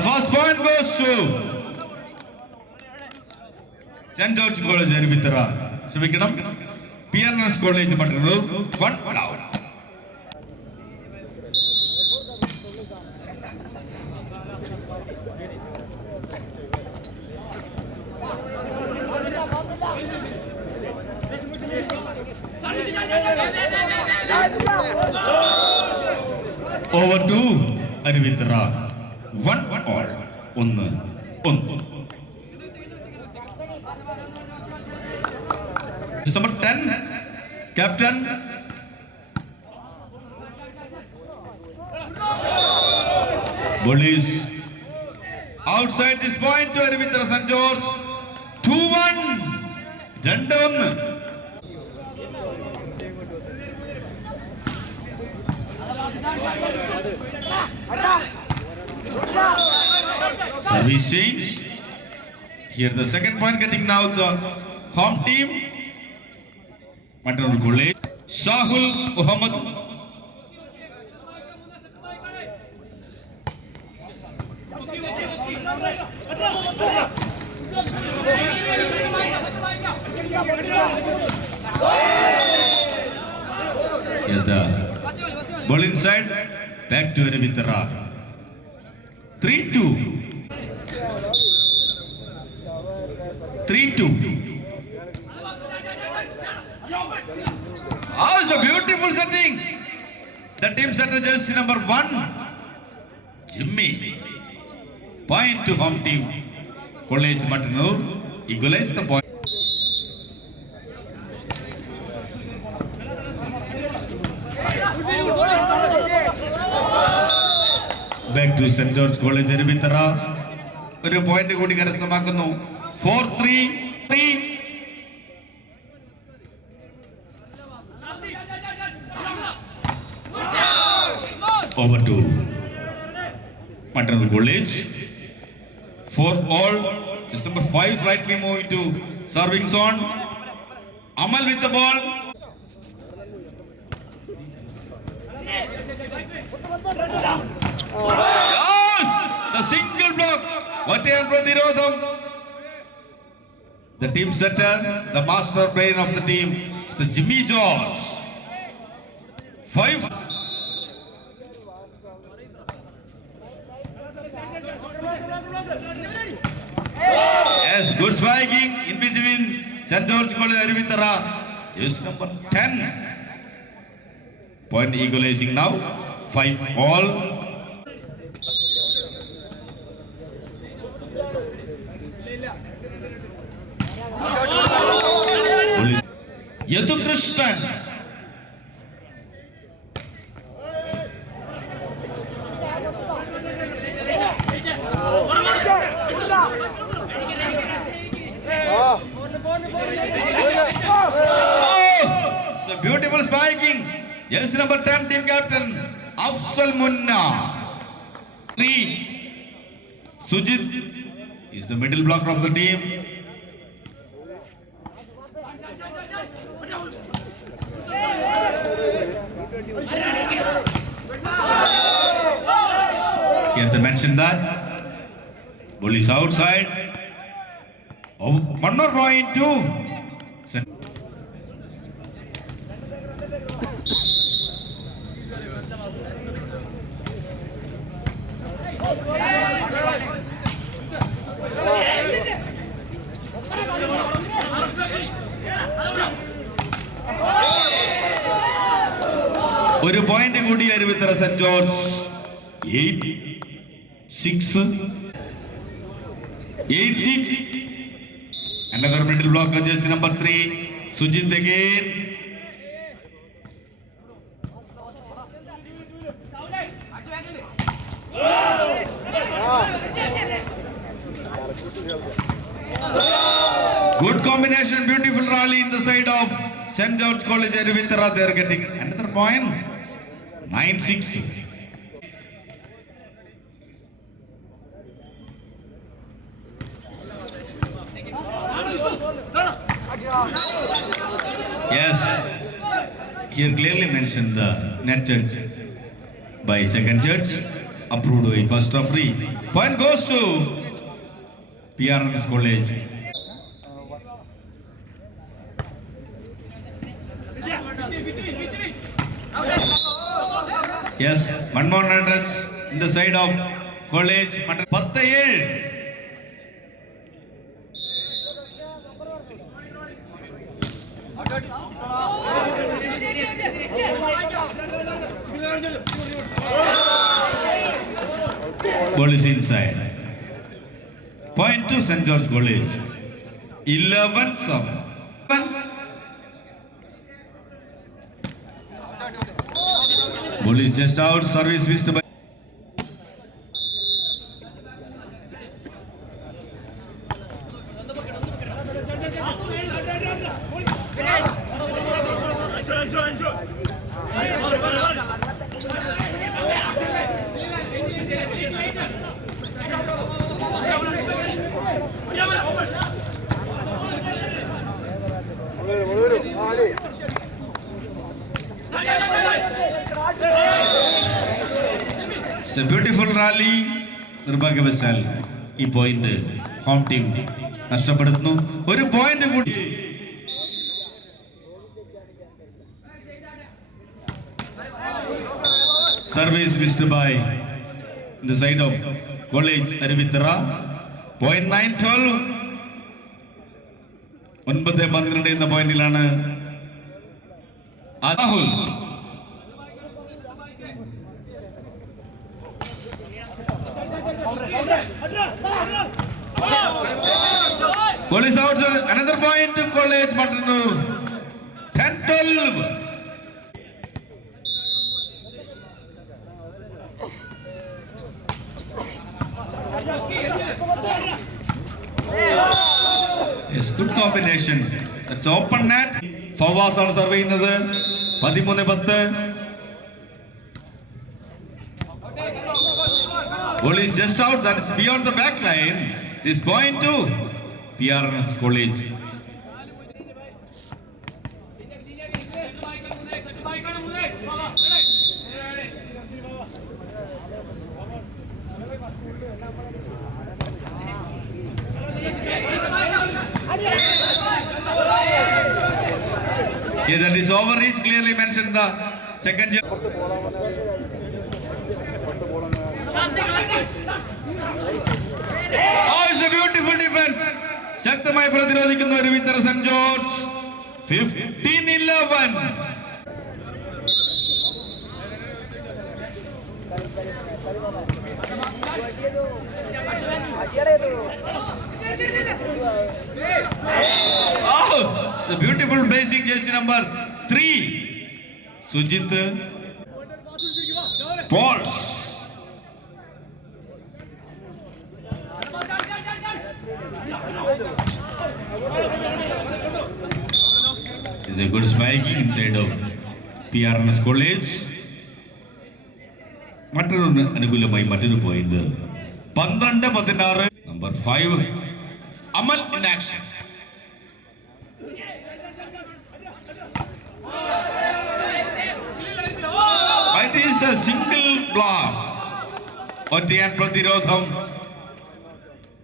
The first point goes to St. George College Arivithara. Ksamikanam. PNS College Mattanur. 1 down. Over to Arivithara. 1 all. 1. Number 10, Captain. Ball is outside this point to Arivithara St. George. 2-1. 2-1. Service change. Here the second point getting now the home team. Mattanur College. Shahul Muhammad. Here the ball inside. Back to Arivithara. 3-2. 3-2. Oh, it's a beautiful setting. The team setter jersey number 1, Jimmy. Point to home team. College Mattanur equalize the point. Back to St. George College Arivithara. ഒരു point കൂടി കരസ്ഥമാക്കുന്നു. 4-3. Over to Mattanur College. 4 all. Just number 5 slightly moving to serving zone. Amal with the ball. Yes! The single block. Vattiyan Prathirodham. The team setter, the master brain of the team, Mr. Jimmy George. 5. Yes, good spiking in between St. George College Arivithara. Yes, number 10. Point equalizing now. 5 all. Yadu Krishnan. It's a beautiful spiking. Yes, number 10 team captain Afzal Munna. 3. Sujit is the middle blocker of the team. Here they mentioned that ball is outside. Oh, 1 more point too. ഒരു point കൂടി Arivithara St. George. 8-6. Another middle blocker, jersey number 3, Sujit again. Good combination, beautiful rally in the side of St. George College Arivithara. They are getting another point. 9-6. Yes, here clearly mentioned the net judge by second judge. approved by first referee. Point goes to PRNS College. Yes, one more runs in the side of College. 10-7. Ball is inside. Point to St. George College. 11-7. Ball is just out. Service missed by. It's a beautiful rally. നിർഭാഗ്യവശാൽ ഈ point home team നഷ്ടപ്പെടുത്തുന്നു. ഒരു point കൂടി. Service missed by the side of College Arvitra. Point 9-12. 9-12 എന്ന പോയിന്റിലാണ് Rahul. Ball is out. Another point to College Mattanur. 10-12. Yes, good combination. That's open net. Fawaz ആണ് serve ചെയ്യുന്നത്. 13-10. Ball is just out. That is beyond the back line. This point to PRNS College. Okay, that is overreach, clearly mentioned in the second. Oh, it's a beautiful defense. ശക്തമായി പ്രതിരോധിക്കുന്ന ഒരു വിത്തർ saint George. 15-11. Oh, it's a beautiful basic jersey number 3. Sujit Pauls. Is a good spiking inside of PRNS College. മറ്റൊരു അനുകൂലമായി മറ്റൊരു point. 12-16. Number 5 Amal in action. It is the single block. ഒറ്റയാൻ പ്രതിരോധം.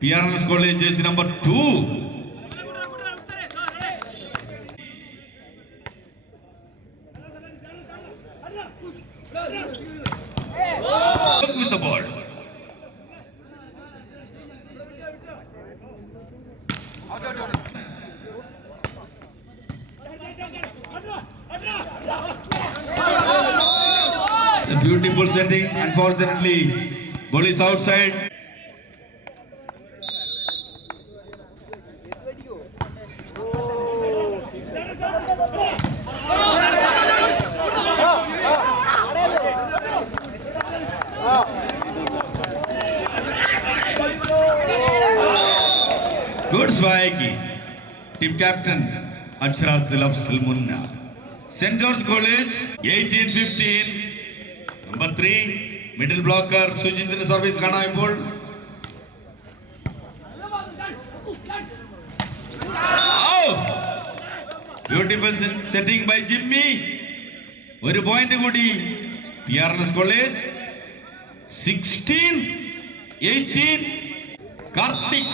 PRNS College jersey number 2. With the ball. It's a beautiful setting. Unfortunately, ball is outside. Good strike. Team captain Aksharat Dilaf Salmunna. St. George College 18-15. Number 3 middle blocker Sujitra service കാണാമ്പോൾ. Oh! Beautiful setting by Jimmy. ഒരു point കൂടി PRNS College. 16-18. Karthik.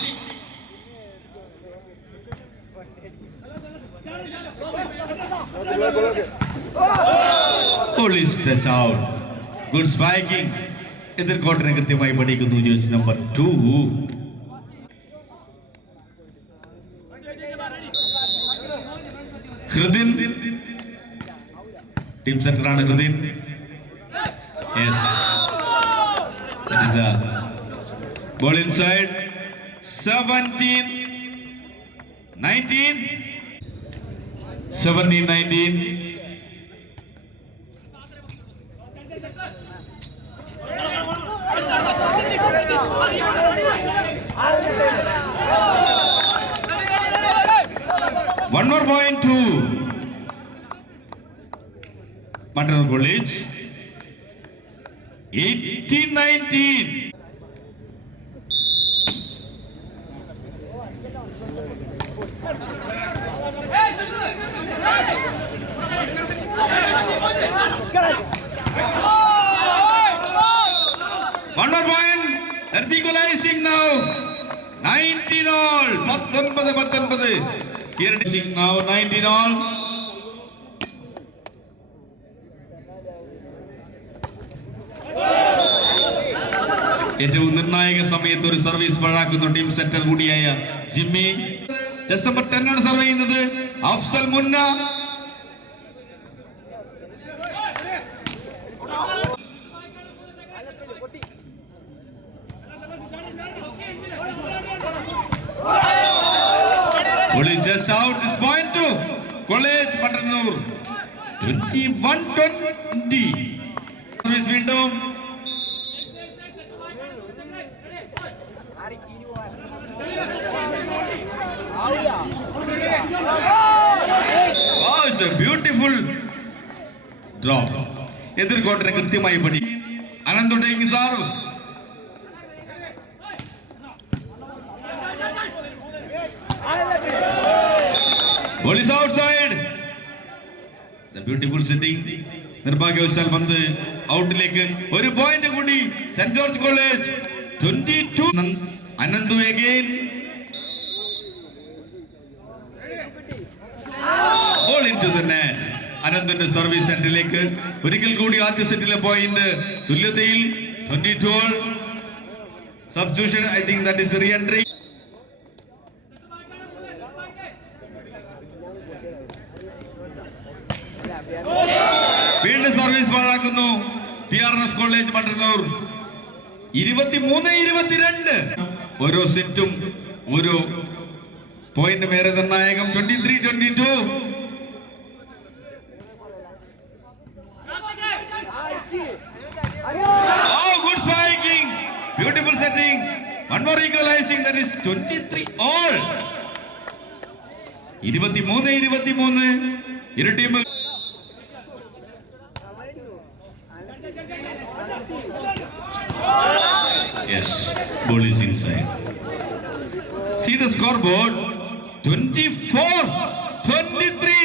Police touch out. Good spiking. എതിർക്കോട്ടിനെ കൃത്യമായി പഠിക്കുന്നു jersey number 2. Hridin team സെറ്ററാണ് Hridin. Yes. That is a ball inside. 17-19. 17-19. One more point to Maternal College. 18-19. One more point. That's equalizing now. 19 all. 19. Here it is now 19 all. ഏറ്റവും നിർണായക സമയത്ത് ഒരു service പാഴാക്കുന്ന team സെറ്റർ കൂടിയായ Jimmy. Chess number 10 ആണ് serve ചെയ്യുന്നത്. അഫ്സൽ മുന്ന. Police just out this point to College Mattanur. 21-20. Service window. Oh, it's a beautiful drop. എതിർക്കോട്ടിനെ കൃത്യമായി പഠി. Anant taking serve. Ball is outside. The beautiful setting. നിർഭാഗ്യവശാൽ പന്ത് ഔട്ടിലേക്ക്. ഒരു പോയിന്റ് കൂടി Saint George College. 22. Ananthu again. Ball into the net. അനന്തിന്റെ service സെന്ററിലേക്ക്. ഒരിക്കൽ കൂടി ആദ്യ സെറ്റിലെ പോയിന്റ് തുല്യതയിൽ. 22. Substitution, I think that is re-entry. വീണ്ടും സർവീസ് പാഴാക്കുന്നു PRNS കോളേജ് മട്ടന്നൂർ. 23-22. ഓരോ സെറ്റും ഓരോ പോയിന്റ് മേരെ നിർണായകം. 23-22. Oh, good spiking. Beautiful setting. One more equalizing, that is 23 all. 23-23. ഇരു ടീമുകൾ. Yes, ball is inside. See the scoreboard. 24-23.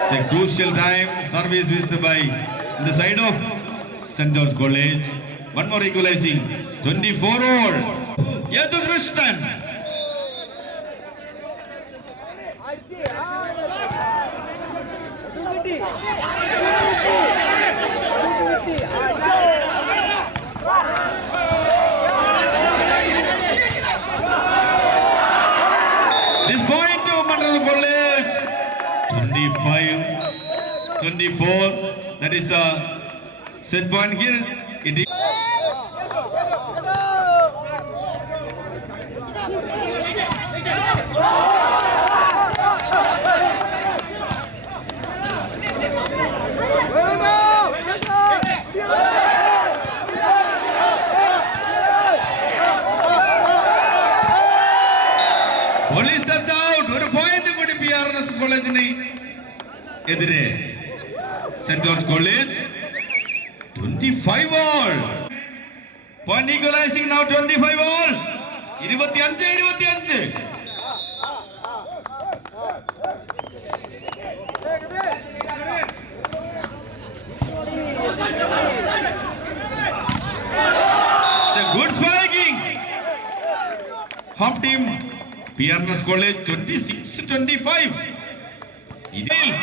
It's a crucial time. Service missed by the side of St. George College. One more equalizing. 24 all. Yadu Krishnan. This point to Maternal College. 25-24. That is a set point here. It is. Police touch out. ഒരു point കൂടി PRNS കോളേജിന് എതിരെ. St. George College 25 all. Point equalizing now 25 all. 25-25. It's a good spiking. Home team PRNS College 26-25. Idil.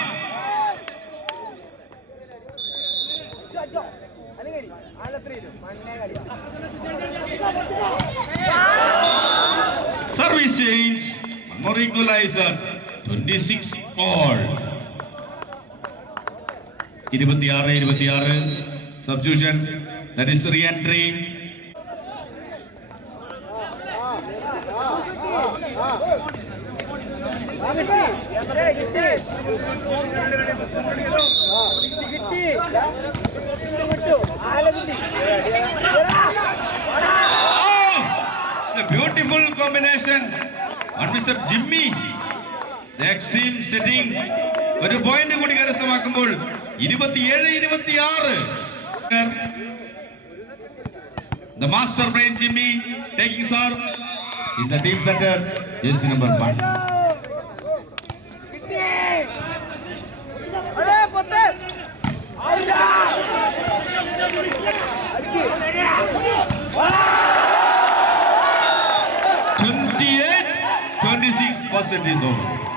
Service change. One more equalizer. 26 all. 26. Substitution. That is re-entry. Oh, it's a beautiful combination. And Mr. Jimmy, the extreme setting. ഒരു point കൂടി കരസ്ഥമാക്കുമ്പോൾ 27-26. The master brain Jimmy taking serve is the team center, jersey number 1. First set is over.